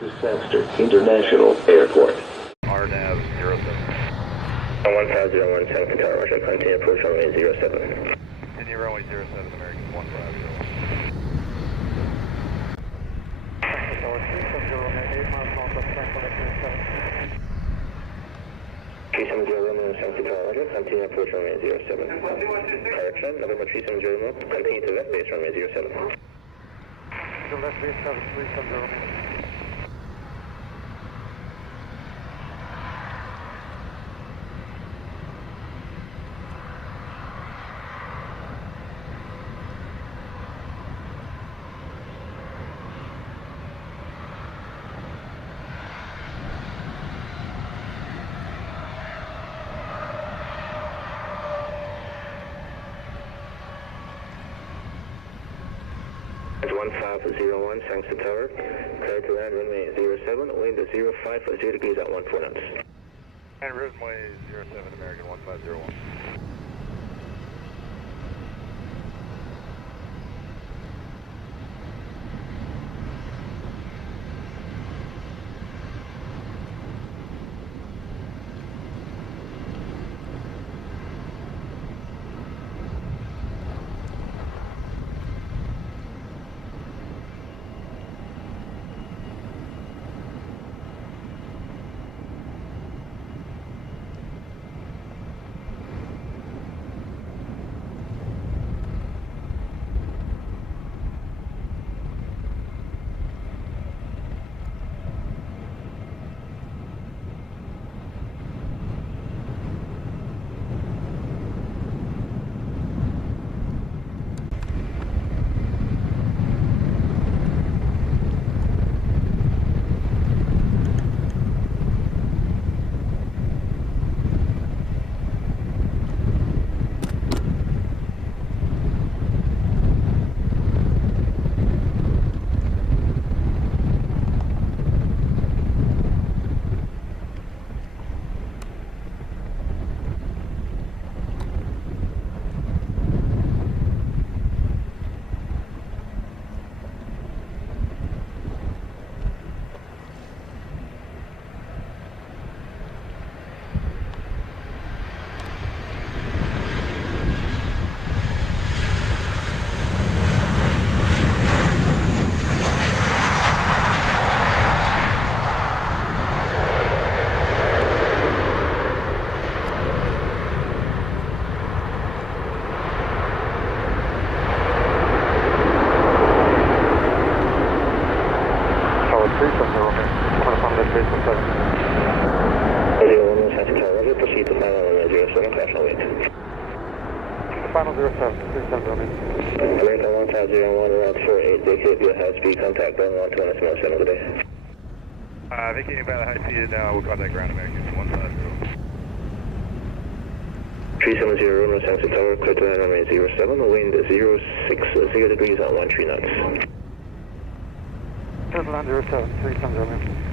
to Saxter International Airport. RNAV 07. 1501 San Tower, Russia, continue approach runway 07. Continue runway 07, American 150. Continue approach runway 07. Correction, November 370 remote, continue to left base runway 07. To left base 370. It's 1501 Saxter Tower, clear to land runway 07, wind 050 degrees at 14 knots. And runway 07, American 1501. Proceed to final runway 07, crash and wait. Final 07, 370. American 1501, around 48, vacate via high speed, contact ground 1207, good day. Vacating by the high speed now, we'll contact ground American 150. 370 runway Saxter Tower, clear to land runway 07, wind 060 degrees at 13 knots. Clear to land 07, 370.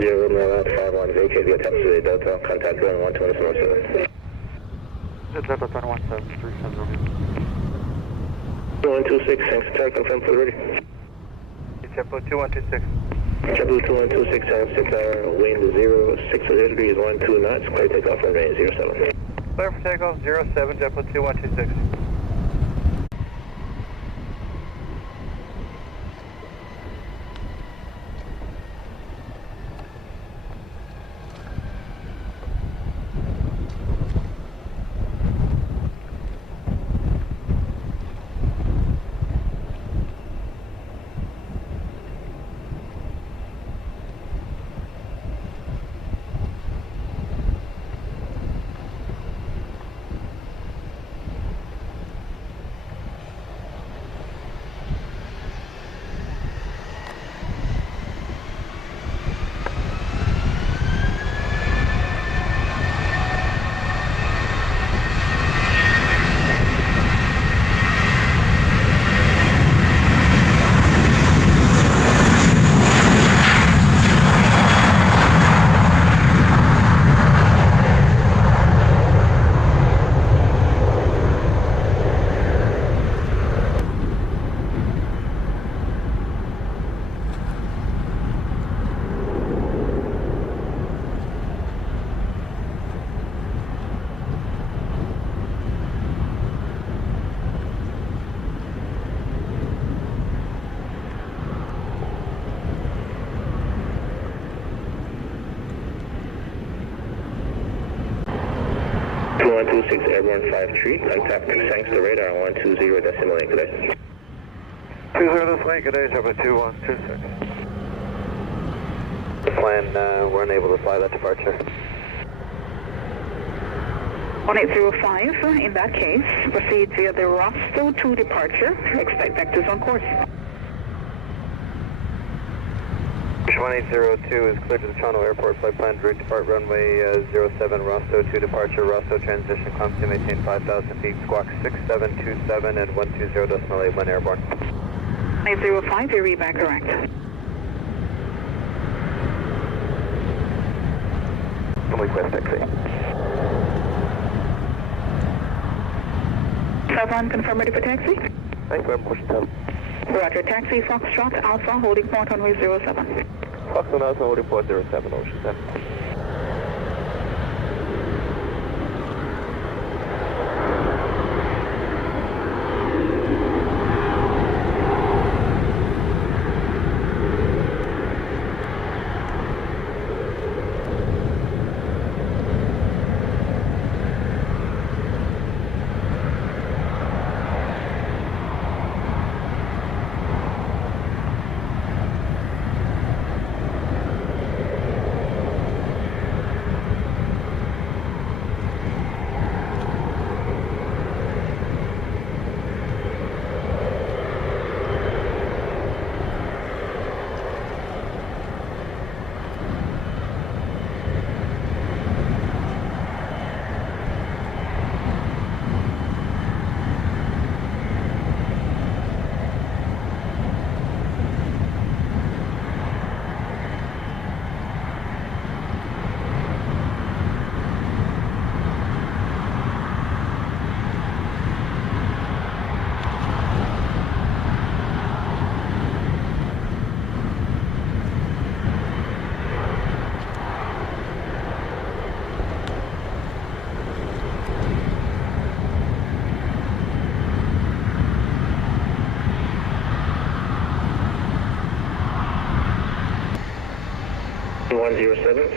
Room 51, vacate via taxi to Delta, contact ground 1207. Delta 117, 370. 2126, Saxter Tower, confirm for ready. JetBlue 2126. JetBlue 2126, Saxter Tower, wind 060 degrees, 12 knots, clear takeoff runway 07. Clear for takeoff 07, JetBlue 2126. 126 Airborne 53, contact Sangster radar 120 decimal link today. 20 decimal link, good day, Java 2126. Plan, we're unable to fly that departure. 1805, in that case, proceed via the Rostow to departure. Expect vectors on course. 1802 is cleared to the Toronto Airport. Flight plan route depart runway 07 Rostow to departure. Rostow transition climb to maintain 5,000 feet. Squawk 6727 and 120.81 airborne. 805, your read back correct. Request taxi. Southland, confirm ready for taxi. Thank you, push down. Roger, taxi Foxtrot Alpha, holding point runway 07. Foxtrot Alpha, holding point 07, Ocean 7.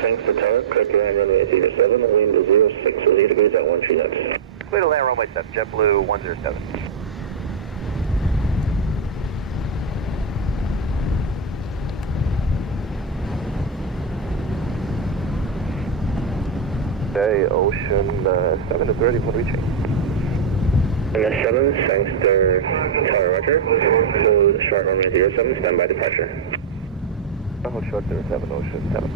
Thanks to tower, correct your land runway 07, wind is 06, 0 degrees at 13 knots. Clear to land runway 7, JetBlue 107. Okay, Ocean 7 is ready for reaching. MS7, Sangster tower, roger. Hold short runway 07, stand by departure. Hold short 07, Ocean 7.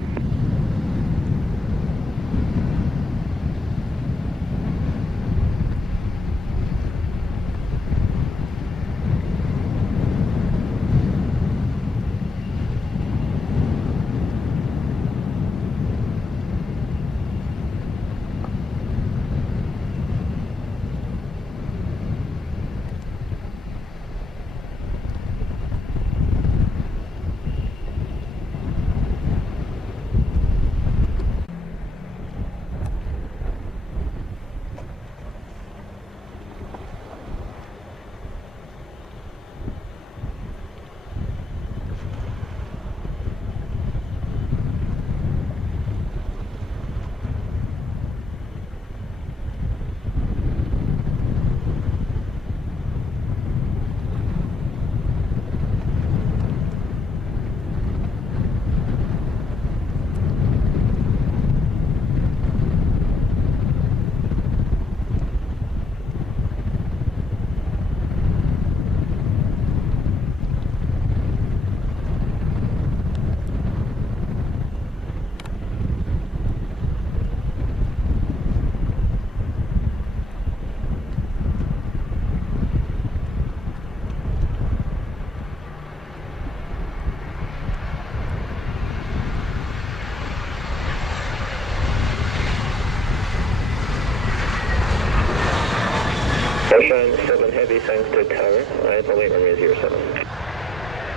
Ocean 7 heavy, Sangster tower, right, await runway 07.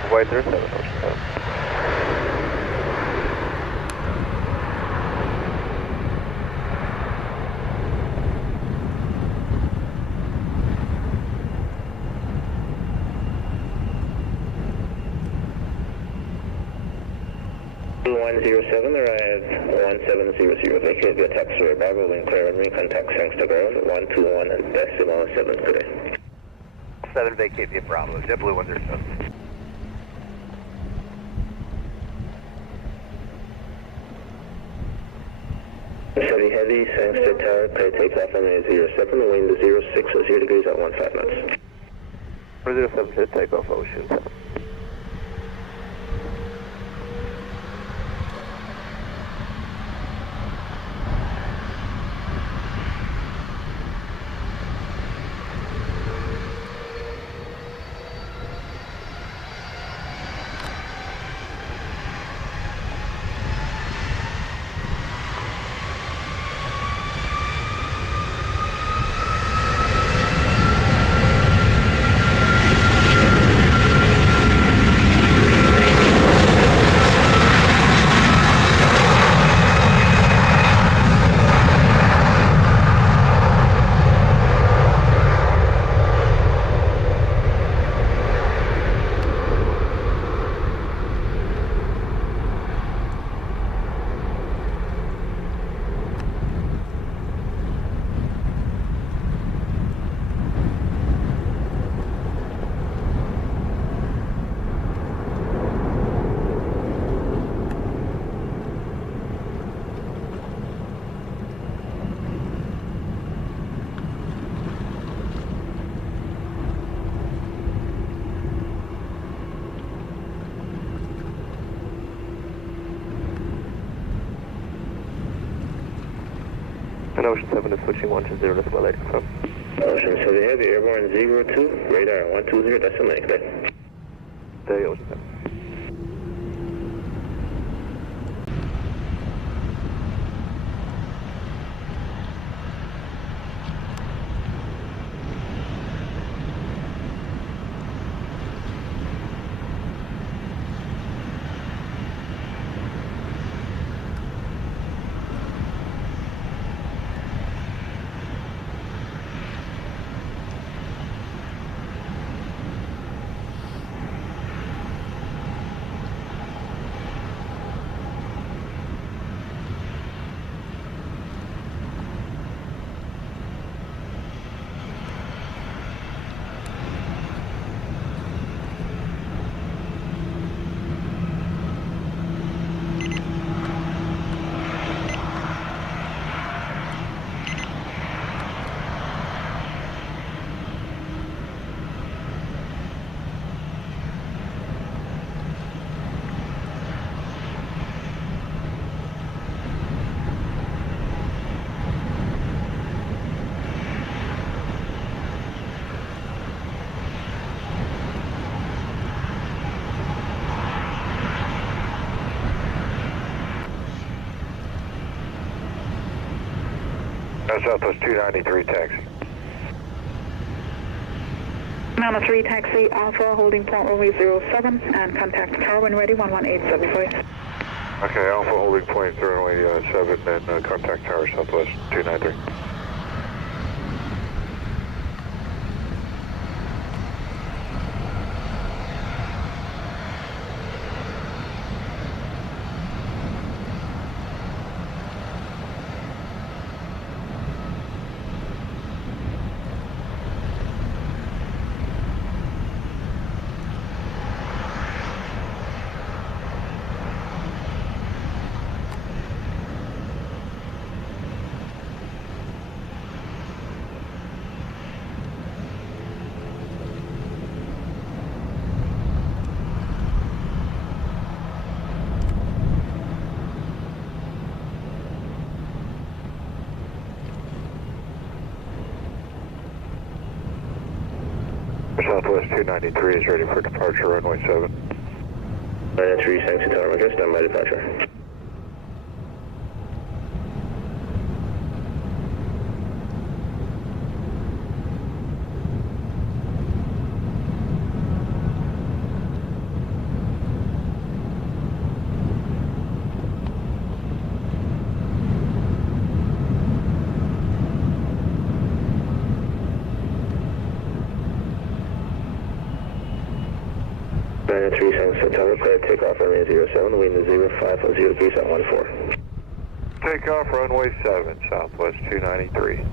White 07, Ocean 7. 107, arrive 1700. Vacate via taxiway Bravo, wind clear runway, contact thanks to ground, 121.7, good day. 7 vacate via Bravo, JetBlue 107. Chevy Heavy, Sangster Tower, clear takeoff on 07, wind 06, 0 degrees at 15 knots. 407, clear takeoff, Ocean 7. And Ocean 7 is switching 120 to LA, confirm. Ocean Chevy Heavy, airborne 02, radar 120, that's the link, day. Day, Ocean 7. Southwest 293 taxi. Mama 3 taxi, Alpha, holding point runway 07, and contact tower when ready, 11875. Okay, Alpha holding point runway 7 and contact tower Southwest 293. Southwest 293 is ready for departure, runway 7. 993, thanks to tower, okay, stand by departure. 293 Sunset Tower, clear takeoff runway 07, wind is 050 degrees at 14. Takeoff runway 7, Southwest 293.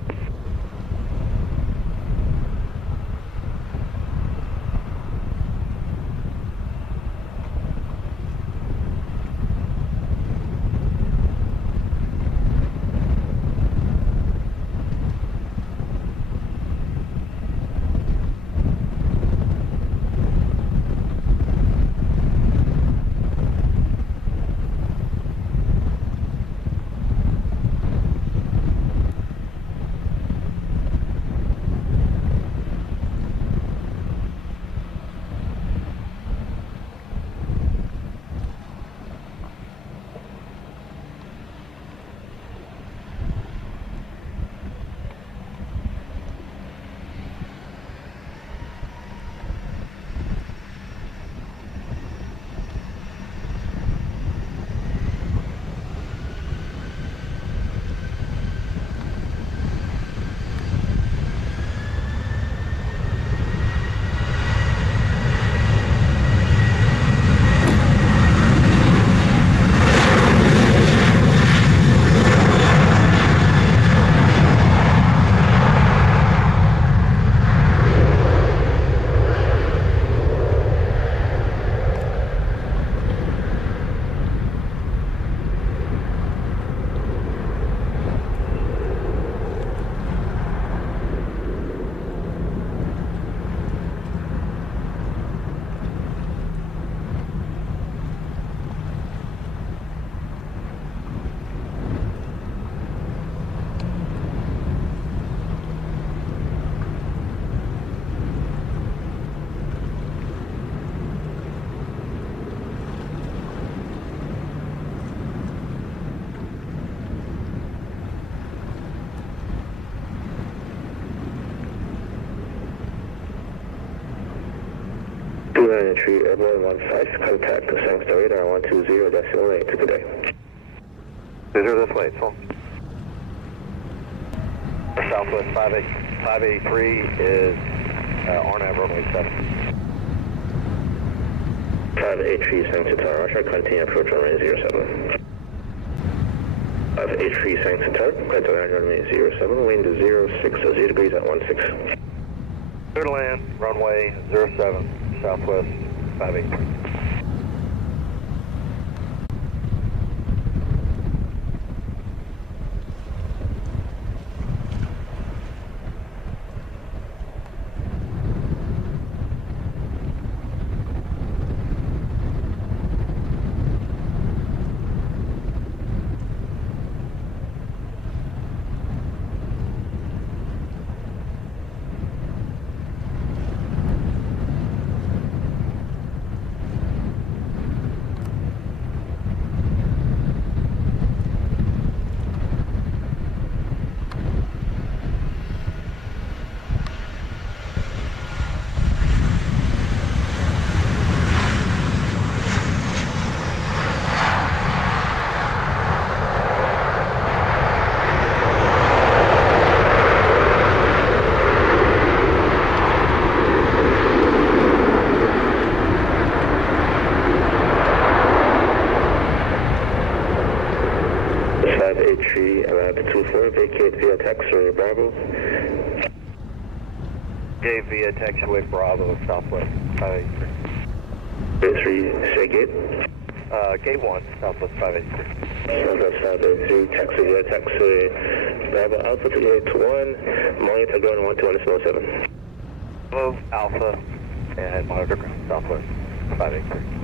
Tree Airborne 15, contact the Sangster radar 120.8 today. 20 this way, Southwest 583 is RNAV runway 7. 583 Sangster Tower, Russia, continue approach runway 07. 583 Sangster Tower, continue runway 07, wind is 060 degrees at 16. Clear to land, runway 07. Southwest 583. vacate via taxiway Bravo. Gate via taxiway Bravo, Southwest 583. Gate 3, say gate. Gate 1, Southwest 583. Southwest 583, taxi via taxiway Bravo Alpha to gate 1, monitor going 1207. Hello, Alpha, and monitor ground, Southwest 583.